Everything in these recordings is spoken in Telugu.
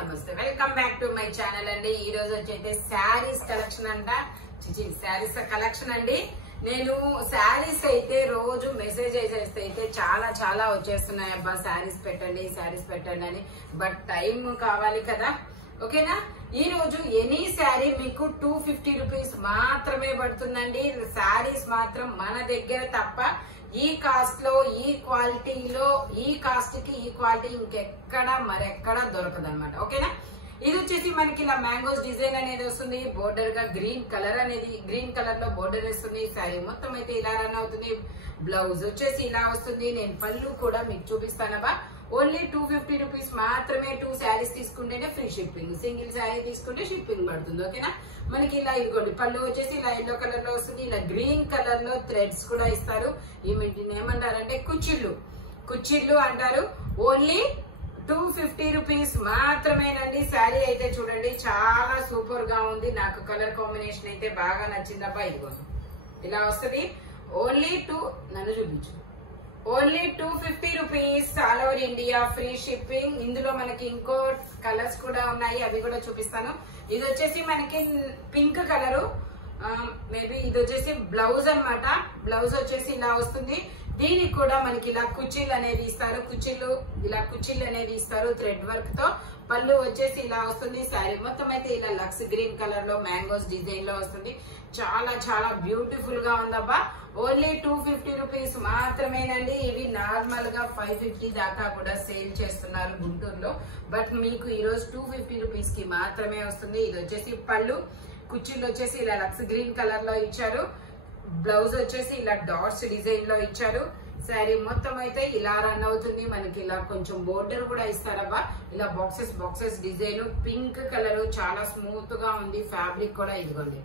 నమస్తే welcome back to my channel అండి. ఈ రోజు వచ్చేసి శారీస్ కలెక్షన్ అంట. శారీస్ కలెక్షన్ అండి. నేను శారీస్ అయితే రోజు మెసేజ్ అయితే చాలా వచ్చేస్తున్నాయి. అబ్బా శారీస్ పెట్టండి అని. బట్ టైం కావాలి కదా, ఓకేనా. ఈ రోజు ఎనీ శారీ మీకు 250 రూపీస్ మాత్రమే పడుతుందండి. శారీస్ మాత్రం మన దగ్గర తప్ప ఈ కాస్ట్ లో, ఈ క్వాలిటీలో, ఈ కాస్ట్ కి ఈ క్వాలిటీ ఇంకెక్కడ మరెక్కడ దొరకదు అనమాట, ఓకేనా. ఇది వచ్చేసి మనకి ఇలా మ్యాంగోస్ డిజైన్ అనేది వస్తుంది. బోర్డర్ గా గ్రీన్ కలర్ లో బోర్డర్ వస్తుంది. శారీ మొత్తం అయితే ఇలా రన్ అవుతుంది. బ్లౌజ్ వచ్చేసి ఇలా వస్తుంది. నేను పళ్ళు కూడా మీకు చూపిస్తానబ్బా. ఓన్లీ 250 రూపీస్ మాత్రమే. 2 శారీస్ తీసుకుంటేనే ఫ్రీ షిప్పింగ్. సింగిల్ శారీ తీసుకుంటే షిప్పింగ్ పడుతుంది, ఓకేనా. మనకి ఇలా ఇదిగోండి పళ్ళు వచ్చేసి ఇలా ఎల్లో కలర్ లో వస్తుంది. ఇలా గ్రీన్ కలర్ లో థ్రెడ్స్ కూడా ఇస్తారు. వీటిని ఏమంటారంటే కుచ్చిళ్ళు అంటారు. ఓన్లీ 250 రూపీస్ మాత్రమేనండి. శారీ అయితే చూడండి చాలా సూపర్ గా ఉంది. నాకు కలర్ కాంబినేషన్ అయితే బాగా నచ్చిందబ్బా. ఇదిగోండి ఇలా వస్తుంది. నన్ను చూపించు. Only 250 rupees all over India free shipping. ఇందులో మనకి ఇంకో కలర్స్ కూడా ఉన్నాయి, అవి కూడా చూపిస్తాను. ఇది వచ్చేసి మనకి పింక్ కలరు. మేబీ ఇది వచ్చేసి బ్లౌజ్ అన్నమాట. బ్లౌజ్ వచ్చేసి ఇలా వస్తుంది. దీనికి కూడా మనకి ఇలా కుచ్చిళ్ళు అనేది ఇస్తారు థ్రెడ్ వర్క్ తో. పళ్ళు వచ్చేసి ఇలా వస్తుంది. శారీ మొత్తం అయితే ఇలా లక్స్ గ్రీన్ కలర్ లో మ్యాంగోస్ డిజైన్ లో వస్తుంది. చాలా బ్యూటిఫుల్ గా ఉందబ్బా. ఓన్లీ 250 రూపీస్ మాత్రమేనండి. ఇవి నార్మల్ గా 550 దాకా కూడా సేల్ చేస్తున్నారు గుంటూరులో. బట్ మీకు ఈ రోజు 250 రూపీస్ కి మాత్రమే వస్తుంది. ఇది వచ్చేసి పళ్ళు. కుచ్చిళ్ళు వచ్చేసి ఇలా లక్స్ గ్రీన్ కలర్ లో ఇచ్చారు. బ్లౌజ్ వచ్చేసి ఇలా డాట్స్ డిజైన్ లో ఇచ్చారు. శారీ మొత్తం అయితే ఇలా రన్ అవుతుంది. మనకి ఇలా కొంచెం బోర్డర్ కూడా ఇస్తారబ్బా. ఇలా బాక్సెస్ డిజైన్. పింక్ కలర్ చాలా స్మూత్ గా ఉంది. ఫ్యాబ్రిక్ కూడా ఇదిగోండి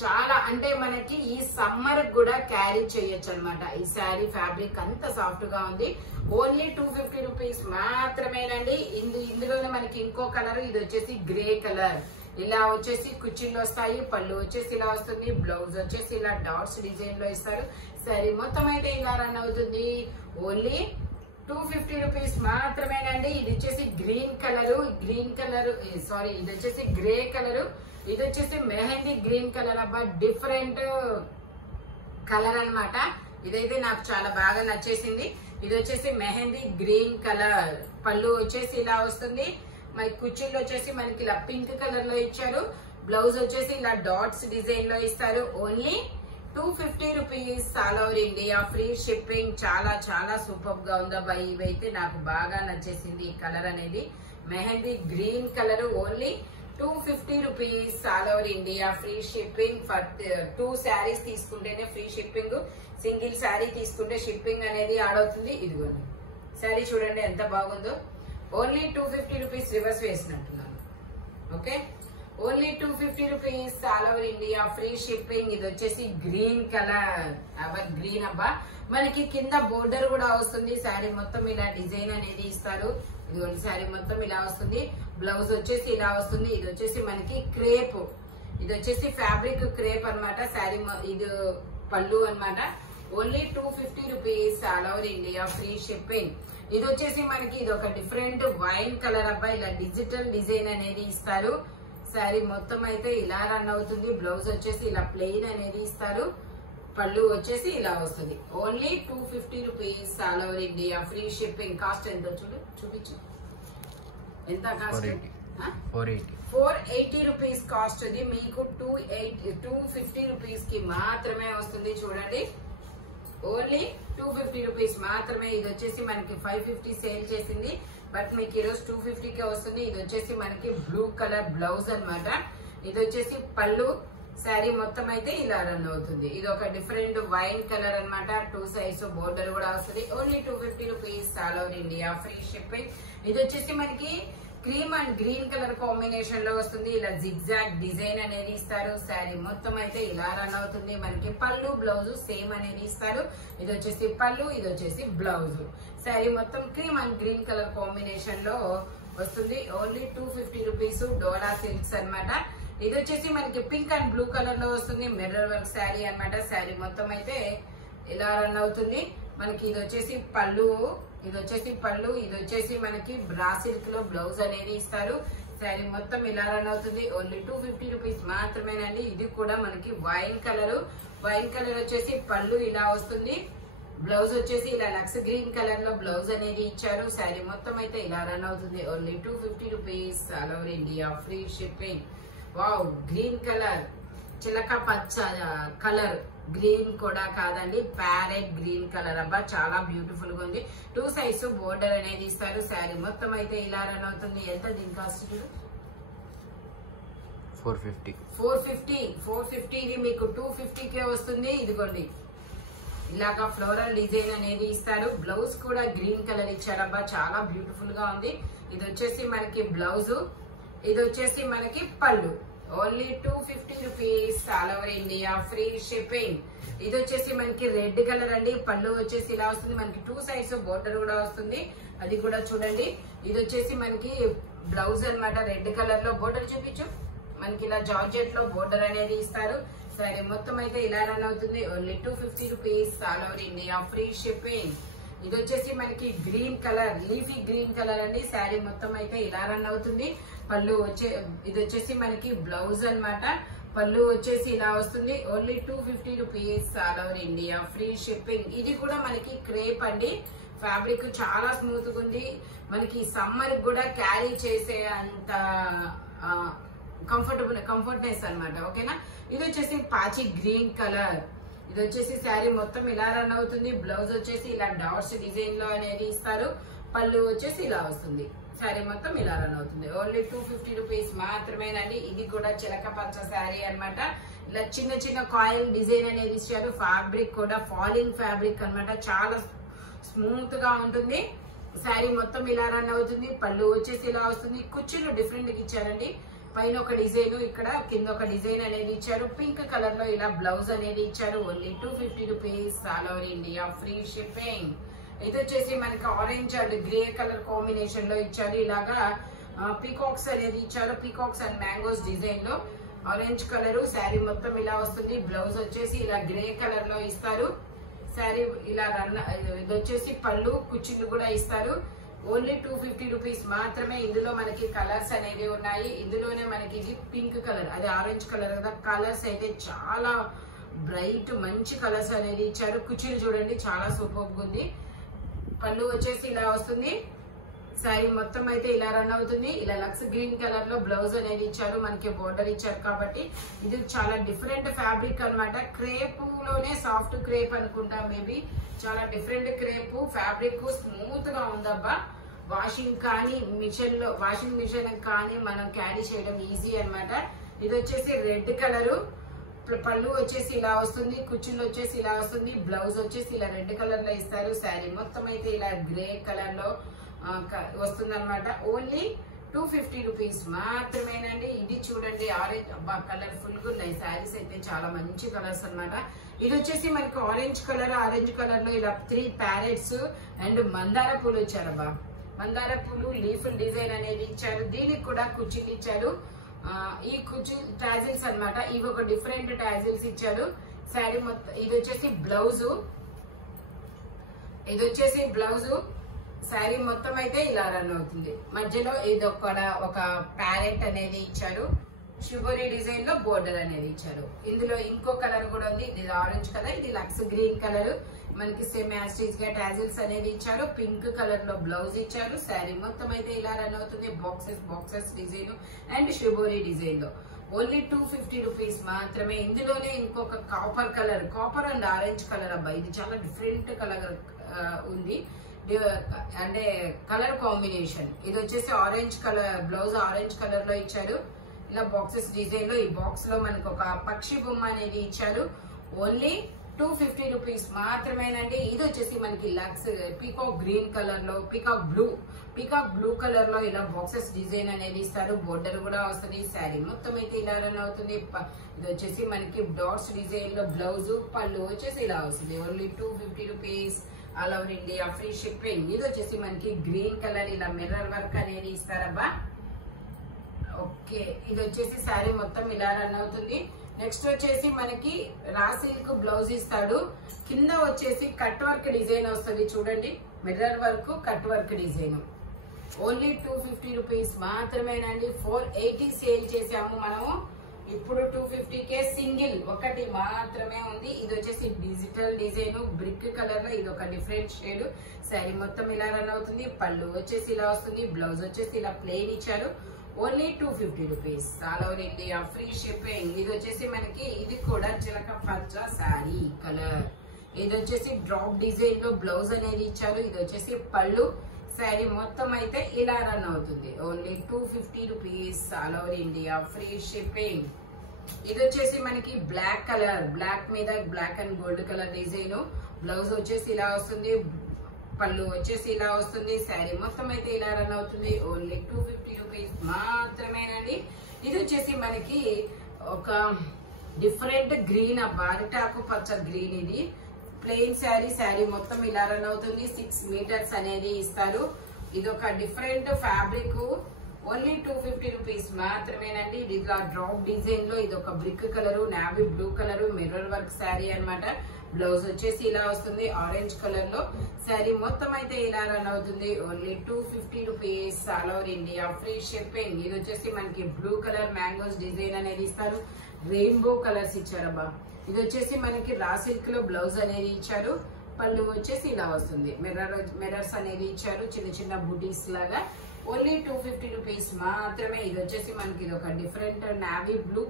చాలా, అంటే మనకి ఈ సమ్మర్ కూడా క్యారీ చేయొచ్చు అనమాట. ఈ శారీ ఫ్యాబ్రిక్ అంత సాఫ్ట్ గా ఉంది. ఓన్లీ 250 రూపీస్ మాత్రమేనండి. ఇందులోనే మనకి ఇంకో కలర్. ఇది వచ్చేసి గ్రే కలర్. ఇలా వచ్చేసి కుచ్చిళ్ళు వస్తాయి. పళ్ళు వచ్చేసి ఇలా వస్తుంది. బ్లౌజ్ వచ్చేసి ఇలా డాట్స్ డిజైన్ లో ఇస్తారు. శారీ మొత్తం అయితే ఇలా రన్ అవుతుంది. ఓన్లీ 250 రూపీస్ మాత్రమేనండి. ఇది వచ్చేసి గ్రీన్ కలర్. ఇది వచ్చేసి గ్రే కలర్. ఇది వచ్చేసి మెహందీ గ్రీన్ కలర్ అబ్బా. డిఫరెంట్ కలర్ అన్నమాట. ఇదైతే నాకు చాలా బాగా నచ్చేసింది. ఇది వచ్చేసి మెహందీ గ్రీన్ కలర్. పళ్ళు వచ్చేసి ఇలా వస్తుంది. మరి కుచ్చిళ్ళు వచ్చేసి మనకి ఇలా పింక్ కలర్ లో ఇచ్చారు. బ్లౌజ్ వచ్చేసి ఇలా డాట్స్ డిజైన్ లో ఇస్తారు. Only 250 rupees all over India free shipping. చాలా సూపర్ గా ఉందబ్బా. ఇవైతే నాకు బాగా నచ్చేసింది ఈ కలర్ అనేది. Mehndi green colour. Only 250 rupees all over India free shipping. For 2 saris తీసుకుంటేనే ఫ్రీ షిప్పింగ్. సింగిల్ శారీ తీసుకుంటే షిప్పింగ్ అనేది యాడ్ అవుతుంది. ఇదిగోండి శారీ చూడండి ఎంత బాగుందో. Only 250 rupees. రివర్స్ వేసినట్టున్నాను, okay. Only 250 rupees all over India free shipping. ఇది వచ్చేసి గ్రీన్ కలర్. అవర్ గ్రీన్ అబ్బా. మనకి కింద బోర్డర్ కూడా వస్తుంది. శారీ మొత్తం ఇలా డిజైన్ అనేది ఇస్తారు. ఇదిగోండి శారీ మొత్తం ఇలా వస్తుంది. బ్లౌజ్ వచ్చేసి ఇలా వస్తుంది. ఇది వచ్చేసి మనకి క్రేప్. ఇది వచ్చేసి ఫ్యాబ్రిక్ క్రేప్ అనమాట. శారీ ఇది పళ్ళు అనమాట. Only 250 rupees all over India free shipping. ఇది వచ్చేసి మనకి ఇది ఒక డిఫరెంట్ వైన్ కలర్ అబ్బా. ఇలా డిజిటల్ డిజైన్ అనేది ఇస్తారు. శారీ మొత్తం అయితే ఇలా రన్ అవుతుంది. బ్లౌజ్ వచ్చేసి ఇలా ప్లెయిన్ అనేది ఇస్తారు. పళ్ళు వచ్చేసి ఇలా వస్తుంది. Only 250 rupees all over India free shipping. Cost ఎంతో చూపించు. ఎంత కాస్ట్? 480 rupees cost. అది మీకు 250 రూపీస్ కి మాత్రమే వస్తుంది. చూడండి ఓన్లీ 250 రూపీస్ మాత్రమే. ఇది వచ్చేసి మనకి 550 సేల్ చేసింది. బట్ మీకు ఈరోజు 250 కే వస్తుంది. ఇది వచ్చేసి మనకి బ్లూ కలర్ బ్లౌజ్ అనమాట. ఇది వచ్చేసి పళ్ళు. శారీ మొత్తం అయితే ఇలా రన్ అవుతుంది. ఇది ఒక డిఫరెంట్ వైన్ కలర్ అనమాట. 2 సైజ్ బోర్డర్ కూడా వస్తుంది. Only 250 rupees all over India free shipping. ఇది వచ్చేసి మనకి cream and green colour combination లో వస్తుంది. ఇలా జిగ్జాగ్ డిజైన్ అనేది ఇస్తారు. శారీ మొత్తం అయితే ఇలా రన్ అవుతుంది. మనకి పళ్ళు బ్లౌజ్ సేమ్ అనేది ఇస్తారు. ఇది వచ్చేసి పళ్ళు, ఇది వచ్చేసి బ్లౌజ్. శారీ మొత్తం cream and green colour combination లో వస్తుంది. Only 250 rupees. డోలా సిల్క్స్ అనమాట. ఇది వచ్చేసి మనకి పింక్ అండ్ బ్లూ కలర్ లో వస్తుంది. మిర్రర్ వర్క్ శారీ అనమాట. శారీ మొత్తం అయితే ఇలా రన్ అవుతుంది. మనకి ఇది వచ్చేసి పళ్ళు, ఇది వచ్చేసి మనకి బ్రా సిల్క్ లో బ్లౌజ్ అనేది ఇస్తారు. శారీ మొత్తం ఇలా రన్ అవుతుంది. ఓన్లీ 250 రూపీస్ మాత్రమేనండి. ఇది కూడా మనకి వైన్ కలర్ వచ్చేసి పళ్ళు ఇలా వస్తుంది. బ్లౌజ్ వచ్చేసి ఇలా లక్స్ గ్రీన్ కలర్ లో బ్లౌజ్ అనేది ఇచ్చారు. శారీ మొత్తం అయితే ఇలా రన్ అవుతుంది. Only 250 rupees all over India, free shipping. Wow, green colour, చిలక పచ్చ కలర్, గ్రీన్ కూడా కాదండి, ప్యారెట్ గ్రీన్ కలర్. అబ్బా చాలా బ్యూటిఫుల్ గా ఉంది. 2 సైజ్ బోర్డర్ అనేది ఇస్తారు. శారీ మొత్తం అయితే ఇలా రన్ అవుతుంది. ఎంత దీని కాస్ట్? 450. ఇది మీకు 250కే వస్తుంది. ఇదిగోండి, ఇలాగా ఫ్లోరల్ డిజైన్ అనేది ఇస్తారు. బ్లౌజ్ కూడా గ్రీన్ కలర్ ఇచ్చారబ్బా, చాలా బ్యూటిఫుల్ గా ఉంది. ఇది వచ్చేసి మనకి బ్లౌజ్, ఇది వచ్చేసి మనకి పళ్ళు. Only 250 rupees all over India, free shipping. ఇది వచ్చేసి మనకి రెడ్ కలర్ అండి. పళ్ళు వచ్చేసి ఇలా వస్తుంది. మనకి 2 సైడ్స్ బోర్డర్ కూడా వస్తుంది, అది కూడా చూడండి. ఇది వచ్చేసి మనకి బ్లౌజ్ అన్నమాట. రెడ్ కలర్ లో బోర్డర్ చూపించు. మనకి ఇలా జార్జెట్ లో బోర్డర్ అనేది ఇస్తారు. సరే, మొత్తం అయితే ఇలా రన్ అవుతుంది. Only 250 rupees all over India, free shipping. ఇది వచ్చేసి మనకి green colour, leafy green colour అండి. శారీ మొత్తం అయితే ఇలా రన్ అవుతుంది. పళ్ళు ఇది వచ్చేసి మనకి బ్లౌజ్ అన్నమాట. పళ్ళు వచ్చేసి ఇలా వస్తుంది. Only 250 rupees all over India, free shipping. ఇది కూడా మనకి క్రేప్ అండి. ఫ్యాబ్రిక్ చాలా స్మూత్ గా ఉంది. మనకి సమ్మర్ కూడా క్యారీ చేసే అంత కంఫర్ట్నెస్ అన్నమాట. ఓకేనా. ఇది వచ్చేసి పాచి గ్రీన్ కలర్. ఇది వచ్చేసి శారీ మొత్తం ఇలా రన్ అవుతుంది. బ్లౌజ్ వచ్చేసి ఇలా డాట్స్ డిజైన్ లో అనేది ఇస్తారు. పళ్ళు వచ్చేసి ఇలా వస్తుంది. శారీ మొత్తం ఇలా రన్ అవుతుంది. ఓన్లీ 250 రూపీస్ మాత్రమేనండి. ఇది కూడా చిలక పచ్చ శారీ అన్నమాట. ఇలా చిన్న చిన్న కాయిల్ డిజైన్ అనేది ఇచ్చారు. ఫ్యాబ్రిక్ కూడా ఫాలింగ్ ఫ్యాబ్రిక్ అన్నమాట, చాలా స్మూత్ గా ఉంటుంది. శారీ మొత్తం ఇలా రన్ అవుతుంది. పళ్ళు వచ్చేసి ఇలా వస్తుంది. కుర్చీలు డిఫరెంట్ గా ఇచ్చారండి. పైన ఒక డిజైన్, ఇక్కడ కింద ఒక డిజైన్ అనేది ఇచ్చారు. పింక్ కలర్ లో ఇలా బ్లౌజ్ అనేది ఇచ్చారు. Only 250 rupees all over India, free shipping. ఇది వచ్చేసి మనకి orange and grey colour combination లో ఇచ్చారు. ఇలాగా పీకాక్స్ అనేది ఇచ్చారు. పీకాక్స్ అండ్ మ్యాంగోస్ డిజైన్ లో ఆరెంజ్ కలర్. శారీ మొత్తం ఇలా వస్తుంది. బ్లౌజ్ వచ్చేసి ఇలా గ్రే కలర్ లో ఇస్తారు. శారీ ఇలా ఇది వచ్చేసి పళ్ళు, కుచ్చిళ్ళు కూడా ఇస్తారు. ఓన్లీ 250 రూపీస్ మాత్రమే. ఇందులో మనకి కలర్స్ అనేవి ఉన్నాయి. ఇందులోనే మనకి ఇది పింక్ కలర్, అది ఆరెంజ్ కలర్ కదా. కలర్స్ అయితే చాలా బ్రైట్ మంచి కలర్స్ అనేది ఇచ్చారు. కుచ్చిళ్ళు చూడండి, చాలా సూపర్ గా ఉంది. పళ్ళు వచ్చేసి ఇలా వస్తుంది. శారీ మొత్తం అయితే ఇలా రన్ అవుతుంది. ఇలా లక్స్ గ్రీన్ కలర్ లో బ్లౌజ్ అనేది ఇచ్చారు. మనకి బోర్డర్ ఇచ్చారు కాబట్టి ఇది చాలా డిఫరెంట్ ఫ్యాబ్రిక్ అన్నమాట. క్రేప్ లోనే సాఫ్ట్ క్రేప్ అనుకుంటా, మేబీ. చాలా డిఫరెంట్ క్రేప్ ఫ్యాబ్రిక్, స్మూత్ గా ఉందబ్బా. వాషింగ్ మిషన్ కానీ మనం క్యారీ చేయడం ఈజీ అన్నమాట. ఇది వచ్చేసి రెడ్ కలరు. పళ్ళు వచ్చేసి ఇలా వస్తుంది. కుచ్చులు వచ్చేసి ఇలా వస్తుంది. బ్లౌజ్ వచ్చేసి ఇలా రెడ్ కలర్ లో ఇస్తారు. శారీ మొత్తం అయితే ఇలా గ్రే కలర్ లో వస్తుంది అనమాట. ఓన్లీ 250 రూపీస్ మాత్రమేనండి. ఇది చూడండి, ఆరెంజ్, అబ్బా కలర్ఫుల్ గా ఉన్నాయి శారీస్ అయితే, చాలా మంచి కలర్స్ అన్నమాట. ఇది వచ్చేసి మనకి ఆరెంజ్ కలర్ లో ఇలా 3 ప్యారెట్స్ అండ్ మందార పూలు ఇచ్చారబ్బా. మందార పూలు లీఫ్ డిజైన్ అనేది ఇచ్చారు. దీనికి కూడా కుర్చీలు ఇచ్చారు. ఈ కుర్చీ టాజిల్స్ అన్నమాట. ఇవి ఒక డిఫరెంట్ టాజిల్స్ ఇచ్చారు. శారీ మొత్తం ఇది వచ్చేసి బ్లౌజ్. శారీ మొత్తం అయితే ఇలా రన్ అవుతుంది. మధ్యలో ఇది ఒక ప్యారెట్ అనేది ఇచ్చారు. షుగరీ డిజైన్ లో బోర్డర్ అనేది ఇచ్చారు. ఇందులో ఇంకో కలర్ కూడా ఉంది. ఇది ఆరెంజ్ కలర్, ఇది లక్స్ గ్రీన్ కలర్. మనకి సేమ్ యాస్టీజ్ గా టాజిల్స్ అనేది ఇచ్చారు. పింక్ కలర్ లో బ్లౌజ్ ఇచ్చారు. శారీ మొత్తం అయితే ఇలా రన్ అవుతుంది. Boxes design and sugary design లో ఓన్లీ 250 రూపీస్ మాత్రమే. ఇందులోనే ఇంకొక కాపర్ అండ్ ఆరెంజ్ కలర్ అబ్బా, ఇది చాలా డిఫరెంట్ కలర్ ఉంది. అంటే కలర్ కాంబినేషన్. ఇది వచ్చేసి orange colour, blouse orange colour లో ఇచ్చారు. ఇలా బాక్సెస్ డిజైన్ లో ఈ బాక్స్ లో మనకు ఒక పక్షి బొమ్మ అనేది ఇచ్చారు. ఓన్లీ 250 రూపీస్ మాత్రమేనండి. ఇది వచ్చేసి మనకి లక్స్ పీకాక్ గ్రీన్ కలర్ లో, పీకాక్ బ్లూ కలర్ లో ఇలా బాక్సెస్ డిజైన్ అనేది ఇస్తారు. బోర్డర్ కూడా వస్తుంది. శారీ మొత్తం అయితే ఇలా రన్ అవుతుంది. ఇది వచ్చేసి మనకి డాట్స్ డిజైన్ లో బ్లౌజ్, పళ్ళు వచ్చేసి ఇలా వస్తుంది. Only 250 rupees all over India, free shipping. ఇది వచ్చేసి మనకి గ్రీన్ కలర్, ఇలా మిర్రర్ వర్క్ అనేది ఇస్తారబ్బా. ఓకే, ఇది వచ్చేసి శారీ మొత్తం ఇలా రన్ అవుతుంది. నెక్స్ట్ వచ్చేసి మనకి రా సిల్క్ బ్లౌజ్ ఇస్తాడు. కింద వచ్చేసి కట్ వర్క్ డిజైన్ వస్తుంది చూడండి. Mirror work, cut work design. Only 250 rupees మాత్రమేనండి. 480 సేల్ చేసాము మనము. ఇప్పుడు 250కే సింగిల్ ఒకటి మాత్రమే ఉంది. ఇది వచ్చేసి డిజిటల్ డిజైన్ బ్రిక్ కలర్ లో, ఇది ఒక డిఫరెంట్ షేడ్. శారీ మొత్తం ఇలా రన్ అవుతుంది. పళ్ళు వచ్చేసి ఇలా వస్తుంది. బ్లౌజ్ వచ్చేసి ఇలా ప్లెయిన్ ఇచ్చారు. Only 250 rupees. All over India free shipping. ఇది వచ్చేసి మనకి ఇది కూడా చిలక పచ్చ శారీ కలర్. ఇది వచ్చేసి డ్రాప్ డిజైన్ లో బ్లౌజ్ అనేది ఇచ్చారు. ఇది వచ్చేసి పళ్ళు. శారీ మొత్తం అయితే ఇలా రన్ అవుతుంది. Only 250 rupees. All over India free shipping. ఇది వచ్చేసి మనకి బ్లాక్ కలర్, బ్లాక్ మీద black and gold colour design. Blouse వచ్చేసి ఇలా వస్తుంది. పళ్ళు వచ్చేసి ఇలా వస్తుంది. శారీ మొత్తం అయితే ఇలా రన్ అవుతుంది. ఓన్లీ 250 రూపీస్ మాత్రమేనండి. ఇది వచ్చేసి మనకి ఒక డిఫరెంట్ గ్రీన్, అరిటాకు పచ్చ గ్రీన్. ఇది ప్లెయిన్ శారీ. శారీ మొత్తం ఇలా రన్ అవుతుంది. 6 మీటర్స్ అనేది ఇస్తారు. ఇది ఒక డిఫరెంట్ ఫ్యాబ్రిక్. ఓన్లీ 250 రూపీస్ మాత్రమేనండి. ఇది డ్రాప్ డిజైన్ లో, ఇది ఒక brick colour, navy blue colour, mirror work sari అన్నమాట. బ్లౌజ్ వచ్చేసి ఇలా వస్తుంది ఆరెంజ్ కలర్ లో. శారీ మొత్తం అయితే ఇలా రన్ అవుతుంది. Only 250 rupees. All over India free shipping. ఇది వచ్చేసి మనకి బ్లూ కలర్ మ్యాంగోస్ డిజైన్ అనేది ఇస్తారు. రెయిన్బో కలర్స్ ఇచ్చారబ్బా. ఇది వచ్చేసి మనకి రా సిల్క్ లో బ్లౌజ్ అనేది ఇచ్చారు. పళ్ళు వచ్చేసి ఇలా వస్తుంది. మిర్రర్స్ అనేది ఇచ్చారు, చిన్న చిన్న బూటీస్ లాగా. ఓన్లీ 250 రూపీస్ మాత్రమే. ఇది వచ్చేసి మనకి ఇది ఒక different navy blue,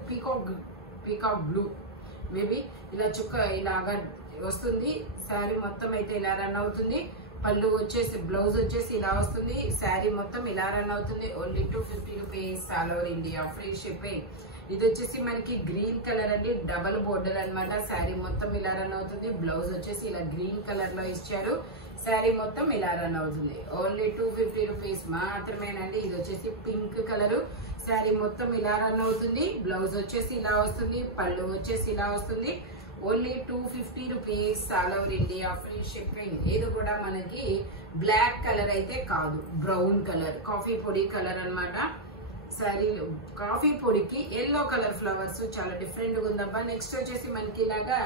peacock blue maybe ఇలా చుక్క ఇలాగా వస్తుంది. శారీ మొత్తం అయితే ఇలా రన్ అవుతుంది. పళ్ళు వచ్చేసి బ్లౌజ్ వచ్చేసి ఇలా వస్తుంది. శారీ మొత్తం ఇలా రన్ అవుతుంది. Only 250 rupees. All over India free shipping. ఇది వచ్చేసి మనకి గ్రీన్ కలర్ అండి, డబల్ బోర్డర్ అన్నమాట. శారీ మొత్తం ఇలా రన్ అవుతుంది. బ్లౌజ్ వచ్చేసి ఇలా గ్రీన్ కలర్ లో ఇచ్చారు. శారీ మొత్తం ఇలా రన్ అవుతుంది. ఓన్లీ 250 రూపీస్ మాత్రమేనండి. ఇది వచ్చేసి పింక్ కలర్. శారీ మొత్తం ఇలా రన్ అవుతుంది. బ్లౌజ్ వచ్చేసి ఇలా వస్తుంది. పళ్ళు వచ్చేసి ఇలా వస్తుంది. Only 250 rupees. All over India free shipping. ఇది కూడా మనకి బ్లాక్ కలర్ అయితే కాదు, బ్రౌన్ కలర్, కాఫీ పొడి కలర్ అన్నమాట. శారీ కాఫీ పొడికి ఎల్లో కలర్ ఫ్లవర్స్ చాలా డిఫరెంట్ గా ఉందబ్బా. నెక్స్ట్ వచ్చేసి మనకి ఇలాగా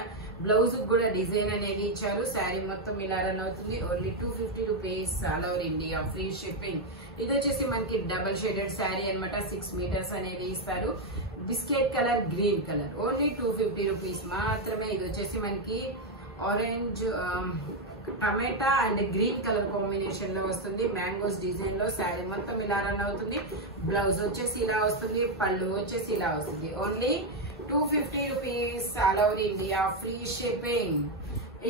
బ్లౌజ్ కూడా డిజైన్ అనేది ఇచ్చారు. శారీ మొత్తం ఇలా రన్ అవుతుంది. Only 250 rupees. All over India free shipping. ఇది వచ్చేసి మనకి డబల్ షేడెడ్ శారీ అనమాట. 6 మీటర్స్ అనేది ఇస్తారు. Biscuit colour, green colour. Only 250 rupees మాత్రమే. ఇది వచ్చేసి మనకి orange, tomato and green colour combination లో వస్తుంది. మ్యాంగోస్ డిజైన్ లో శారీ మొత్తం ఇలా రన్ అవుతుంది. బ్లౌజ్ వచ్చేసి ఇలా వస్తుంది. పళ్ళు వచ్చేసి ఇలా వస్తుంది. Only 250 rupees. All over India free shipping.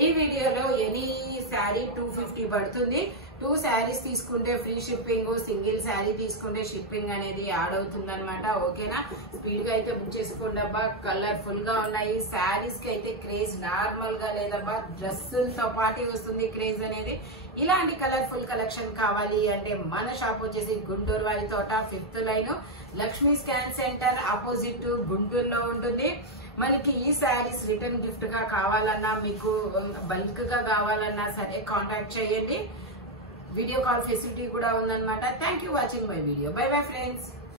ఈ వీడియోలో ఎనీ శారీ 250 పడుతుంది. 2 శారీస్ తీసుకుంటే ఫ్రీ షిప్పింగ్, సింగిల్ శారీ తీసుకుంటే షిప్పింగ్ అనేది యాడ్ అవుతుంది అనమాట. ఓకేనా? స్పీడ్ గా అయితే బుక్ చేసుకోండి అబ్బా. కలర్ఫుల్ గా ఉన్నాయి. శారీస్ కి అయితే క్రేజ్ నార్మల్ గా లేదబ్బా, డ్రెస్సులతో పాటు వస్తుంది క్రేజ్ అనేది. ఇలాంటి కలర్ఫుల్ కలెక్షన్ కావాలి అంటే మన షాప్ వచ్చేసి గుంటూరు వారి తోట 5th line, Lakshmi scan centre opposite గుంటూరులో ఉంటుంది. మనకి ఈ శారీస్ రిటర్న్ గిఫ్ట్ గా కావాలన్నా, మీకు బల్క్ గా కావాలన్నా సరే కాంటాక్ట్ చేయండి. వీడియో కాల్ ఫెసిలిటీ కూడా ఉందన్నమాట. Thank you watching my video. By bye friends.